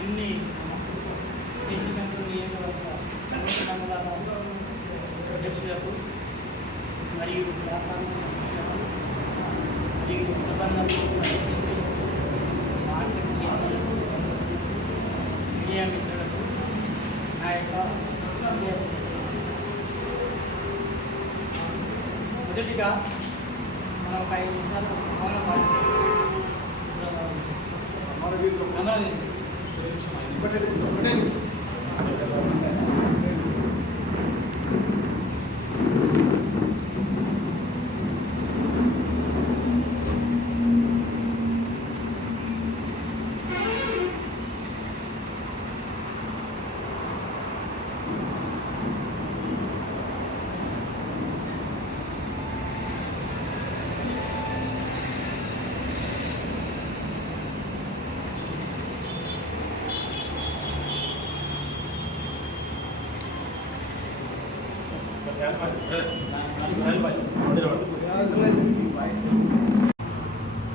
అన్ని చేసినప్పుడు నియోజకవర్గ మండలాల అధ్యక్షులకు మరియు వ్యాపార సమస్యలకు మరియు అనుబంధ సంస్థల మార్కెట్ చేతులకు మీడియా మిత్రులకు నా యొక్క మొదటిగా మనం ఒక 5 నిమిషాలు మౌనం పాటిస్తాం.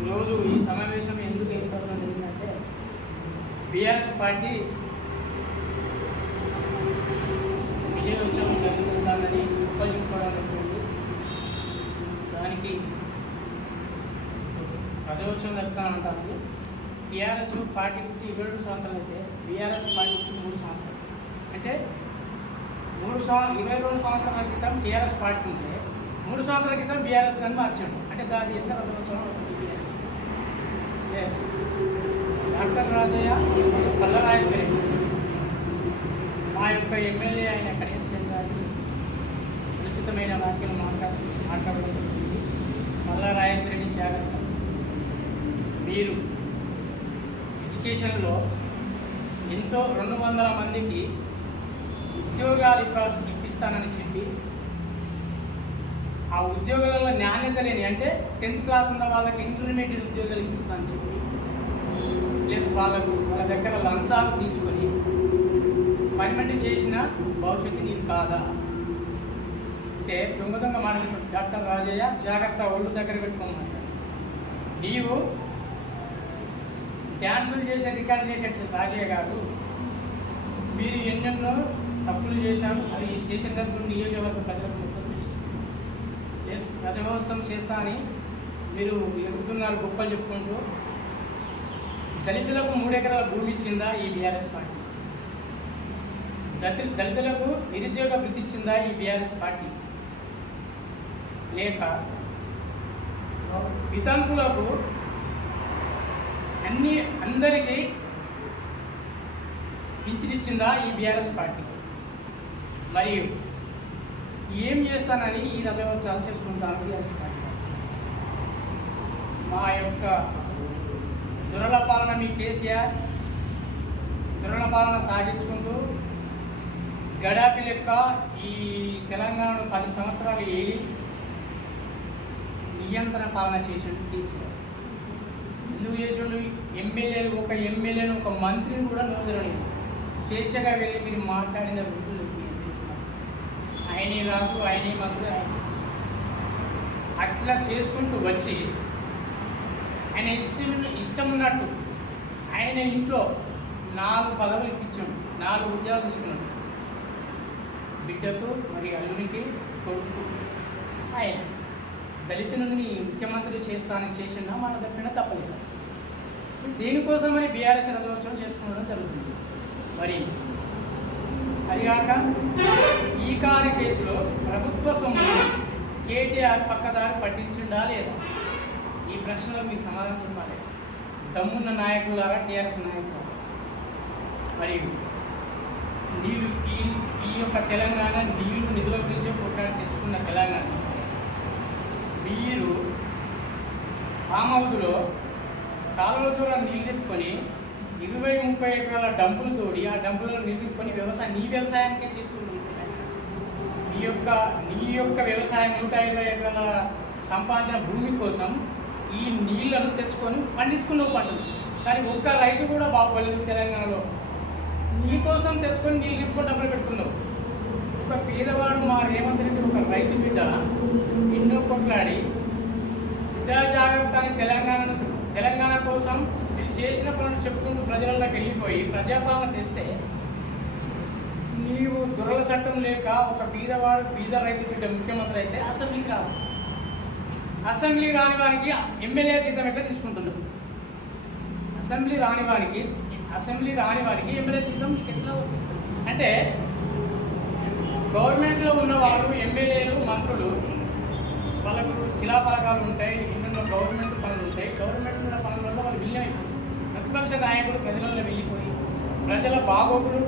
ఈరోజు ఈ సమావేశం ఎందుకు ఏర్పడడం జరిగిందంటే బీఆర్ఎస్ పార్టీ విజయోత్సవం జరుగుతుందని ఉపయోగించుకోవడం జరుగుతుంది. దానికి రజోత్సవం జరుపుతానంటారు. టీఆర్ఎస్ పార్టీ 22 సంవత్సరాలు అయితే బీఆర్ఎస్ పార్టీ 3 సంవత్సరాలు. అంటే 22 సంవత్సరాల క్రితం టీఆర్ఎస్ పార్టీ ఉంటే 3 సంవత్సరాల క్రితం బీఆర్ఎస్ కానీ మార్చాడు. అంటే దాని ఎట్లా రజోత్సవం అవుతుంది బీఆర్ఎస్. డాక్టర్ రాజయ్య పల్ల రాజేశ్వరి మా యొక్క ఎమ్మెల్యే అయిన కనీసం గారికి ఉచితమైన వ్యాఖ్యలు మాట్లాడడం జరుగుతుంది. పల్ల రాజేశ్వరిని జాగ్రత్త, మీరు ఎడ్యుకేషన్లో ఎంతో 200 మందికి ఉద్యోగాలు ఇప్పిస్తానని చెప్పి ఆ ఉద్యోగాలలో నాణ్యత లేని, అంటే 10th క్లాస్ ఉన్న వాళ్ళకి ఇంటర్మీడియట్ ఉద్యోగాలు ఇప్పిస్తానని చెప్పి ప్లస్ వాళ్ళ దగ్గర లంచాలు తీసుకొని పర్మనెంట్ చేసిన భవిష్యత్తు నీది కాదా అంటే దొంగ మాట్లాడు. డాక్టర్ రాజయ్య జాగ్రత్త, ఒళ్ళు దగ్గర పెట్టుకోమన్నాడు. నీవు డ్యాన్సులు చేసే రికార్డు చేసేట్టు రాజయ్య గారు, మీరు ఎన్నెన్నో తప్పులు చేశారు. అది ఈ స్టేషన్ దగ్గర నియోజకవర్గ ప్రజలకు మొత్తం తెలుసు. రజమోత్సవం చేస్తా అని మీరు ఎగురుతున్నారు గొప్పలు చెప్పుకుంటూ. దళితులకు 3 ఎకరాల భూమి ఇచ్చిందా ఈ బీఆర్ఎస్ పార్టీ? దళితులకు నిరుద్యోగ వృత్తి ఇచ్చిందా ఈ బీఆర్ఎస్ పార్టీ? లేక వితంతులకు అందరికీ పింఛనిచ్చిందా ఈ బీఆర్ఎస్ పార్టీ? మరియు ఏం చేస్తానని ఈ రజోత్సవాలు చేసుకుంటాను బీఆర్ఎస్ పార్టీ? మా యొక్క దురల పాలన, మీ కేసీఆర్ దురల పాలన సాగించుకుంటూ గడాపి లెక్క ఈ తెలంగాణను 10 సంవత్సరాలు ఏలి నియంత్రణ పాలన చేసిండు కేసీఆర్. ఎందుకు చేసిండు? ఒక ఎమ్మెల్యేను ఒక మంత్రిని కూడా నోదరలేదు. స్వేచ్ఛగా వెళ్ళి మీరు మాట్లాడిన రోజులు ఆయనే రాజు, ఆయనే మంత్రి, అట్లా చేసుకుంటూ వచ్చి ఆయన ఇష్టం ఉన్నట్టు ఆయన ఇంట్లో 4 పదవులు ఇప్పించాడు, 4 ఉద్యోగాలు తీసుకున్నాడు. బిడ్డకు మరి అల్లునికి కొడుకు. ఆయన దళితులని ముఖ్యమంత్రి చేస్తానని చేసినా మాట తప్పినా తప్పలేదు. దీనికోసమని బీఆర్ఎస్ రజోత్సవం చేసుకోవడం జరుగుతుంది. మరి అదిగాక ఈ కారు కేసులో ప్రభుత్వ సొమ్ము కేటీఆర్ పక్కదారి పట్టించిండా లేదా? ఈ ప్రశ్నలకు మీకు సమాధానం చెప్పాలి. దమ్మున్న నాయకులారా, టీఆర్ఎస్ నాయకులారా. మరియు నీళ్ళు ఈ యొక్క తెలంగాణ నిధుల గురించే కొట్లాడి తెచ్చుకున్న తెలంగాణ మీరు ఆమౌదులో కాలువల ద్వారా నీళ్ళు తెప్పుకొని 20-30 ఎకరాల డంపులు తోడి ఆ డంపులలో నీళ్ళు తెప్పుకొని నీ వ్యవసాయానికే చేసుకుంటుంది తెలంగాణ. నీ యొక్క వ్యవసాయం 120 ఎకరాల సంపాదించిన భూమి కోసం ఈ నీళ్లను తెచ్చుకొని పండించుకున్న పంటలు. కానీ ఒక్క రైతు కూడా బాగుపడలేదు తెలంగాణలో. నీకోసం తెచ్చుకొని నీళ్ళు నింపుకొని డబ్బులు పెట్టుకున్నావు. ఒక పేదవాడు మా రేవంత్ రెడ్డి ఒక రైతు బిడ్డ ఎన్నో కొట్లాడి విద్యా జాగ్రత్త అని తెలంగాణ కోసం చేసిన పనులు చెప్పుకుంటూ ప్రజలలోకి వెళ్ళిపోయి ప్రజాపాలన తెస్తే నీవు దురల చట్టం లేక ఒక బీద రైతు బిడ్డ ముఖ్యమంత్రి అయితే అసెంబ్లీకి రావు. అసెంబ్లీ రాని వారికి ఎమ్మెల్యే జీతం ఎట్లా తీసుకుంటున్నారు? అసెంబ్లీ రాని వారికి ఎమ్మెల్యే జీతం నీకు ఎట్లా వర్తిస్తుంది? అంటే గవర్నమెంట్లో ఉన్నవారు ఎమ్మెల్యేలు మంత్రులు వాళ్ళకు శిలాపలకాలు ఉంటాయి, ఎన్నెన్నో గవర్నమెంట్ పనులు ఉంటాయి. గవర్నమెంట్ ఉన్న పనులలో వాళ్ళు విలీనమైపోతారు. ప్రతిపక్ష నాయకుడు ప్రజలలో వెళ్ళిపోయి ప్రజల బాగోగులు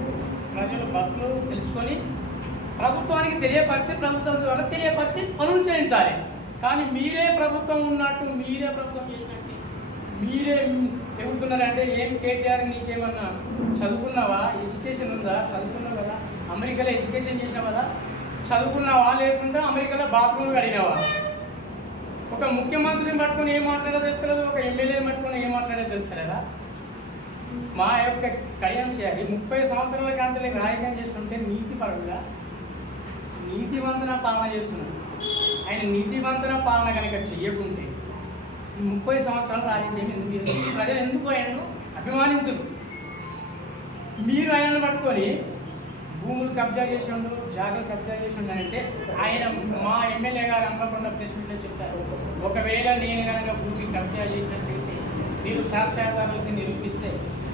ప్రజల బతుకులు తెలుసుకొని ప్రభుత్వానికి తెలియపరిచి ప్రభుత్వం ద్వారా తెలియపరిచి పనులు చేయించాలి. కానీ మీరే ప్రభుత్వం ఉన్నట్టు మీరే ప్రభుత్వం చేసినట్టు మీరే ఎగురుతున్నారంటే ఏం కేటీఆర్ నీకేమన్నా చదువుకున్నావా? ఎడ్యుకేషన్ ఉందా? చదువుకున్నావు కదా, అమెరికాలో ఎడ్యుకేషన్ చేసావు కదా, చదువుకున్నావా? లేకుండా అమెరికాలో బాత్రూమ్లు కడిగినావా? ఒక ముఖ్యమంత్రిని పట్టుకొని ఏం మాట్లాడేదో తెలుస్తలేదు, ఒక ఎమ్మెల్యేని పట్టుకొని ఏం మాట్లాడేదో తెలుస్తలేదా? మా యొక్క కళ్యాణం చేయాలి. 30 సంవత్సరాల కాంచెల్లి రాజకీయం చేస్తుంటే నీతిపరుడుగా నీతివంతన పాలన చేస్తున్నాడు. ఆయన నీతివంతన పాలన కనుక చెయ్యకుంటే ఈ 30 సంవత్సరాల రాజకీయం ఎందుకు చేస్తుంది? ప్రజలు ఎందుకు ఆయనను అభిమానించరు? మీరు ఆయనను పట్టుకొని భూములు కబ్జా చేసిండు, జాగ్రత్త కబ్జా చేసిండు అంటే ఆయన మా ఎమ్మెల్యే గారు అమ్మకుండా ప్రెస్ మీట్లో చెప్తారు, ఒకవేళ నేను కనుక భూమి కబ్జా చేసినట్లయితే మీరు సాక్ష్యాధారాలకి నిరూపిస్తే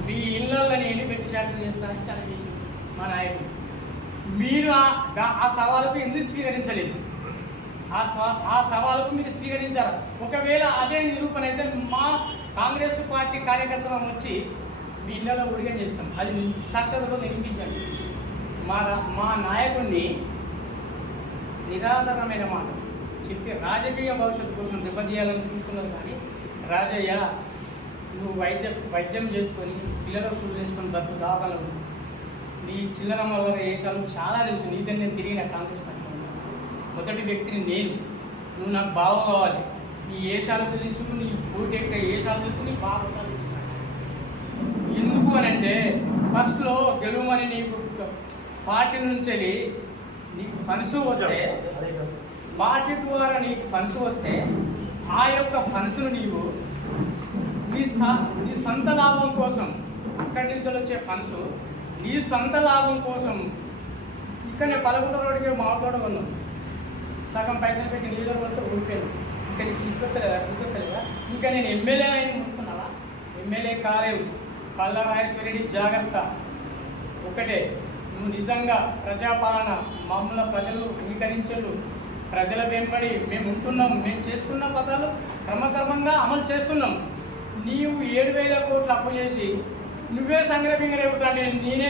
మీ ఇళ్ళల్లో నేను పెట్టి చాకరీ చేస్తానని చాలా చేసింది మా నాయకుడు. మీరు ఆ సవాలుకు ఎందుకు స్వీకరించలేదు? ఆ సవాలుకు మీరు స్వీకరించారు. ఒకవేళ అదే నిరూపణ అయితే మా కాంగ్రెస్ పార్టీ కార్యకర్తలను వచ్చి మీ ఇళ్ళలో ఉడిగం చేస్తాం, అది సాక్షాత్తుగా నిరూపించండి. మా నాయకుడిని నిరాధారమైన మాట చెప్పి రాజకీయ భవిష్యత్తు కోసం దెబ్బతీయాలని చూస్తున్నారు. కానీ రాజయ్య, నువ్వు వైద్యం చేసుకొని పిల్లల సూలు చేసుకొని బతుకు దాఖలు నీ చిల్లర వల్ల వేషాలు చాలా తెలుసు. నీతో నేను తిరిగిన కాంగ్రెస్ పార్టీలో మొదటి వ్యక్తిని నేను. నువ్వు నాకు బాగా కావాలి. నీ ఏషాలు తెలుసు, నీ పోటీ యొక్క ఏషాలు తెలుసు, నీ బాగా తెలుసుకున్నాను. ఎందుకు అని అంటే ఫస్ట్లో గెలువమని నీకు పార్టీ నుంచి నీకు ఫండ్స్ వస్తే, పార్టీ ద్వారా నీకు ఫండ్స్ వస్తే ఆ యొక్క ఫండ్స్ను నీవు నీ సొంత లాభం కోసం, అక్కడి నుంచి వచ్చే ఫండ్స్ నీ సొంత లాభం కోసం ఇక్కడనే పలకొండ రోడ్డుకి మాట్లాడు ఉన్నాం, సగం పైసలు పెట్టి నియోజకవర్గంతో ఓడిపోయాను. ఇంకా నీకు గుర్తొత్తలేదా? ఇంకా నేను ఎమ్మెల్యే అయిన ముడుతున్నావా? ఎమ్మెల్యే కాలేవు. పల్లా రాజేశ్వరరెడ్డి జాగ్రత్త. ఒకటే, నువ్వు నిజంగా ప్రజాపాలన మామూలు ప్రజలు అంగీకరించరు, ప్రజల వెంబడి మేము ఉంటున్నాం, మేము చేసుకున్న పదాలు క్రమక్రమంగా అమలు చేస్తున్నాం. నీవు 7,000 కోట్లు అప్పు చేసి నువ్వే సంగ్రహంగా రేపుతాండి. నేనే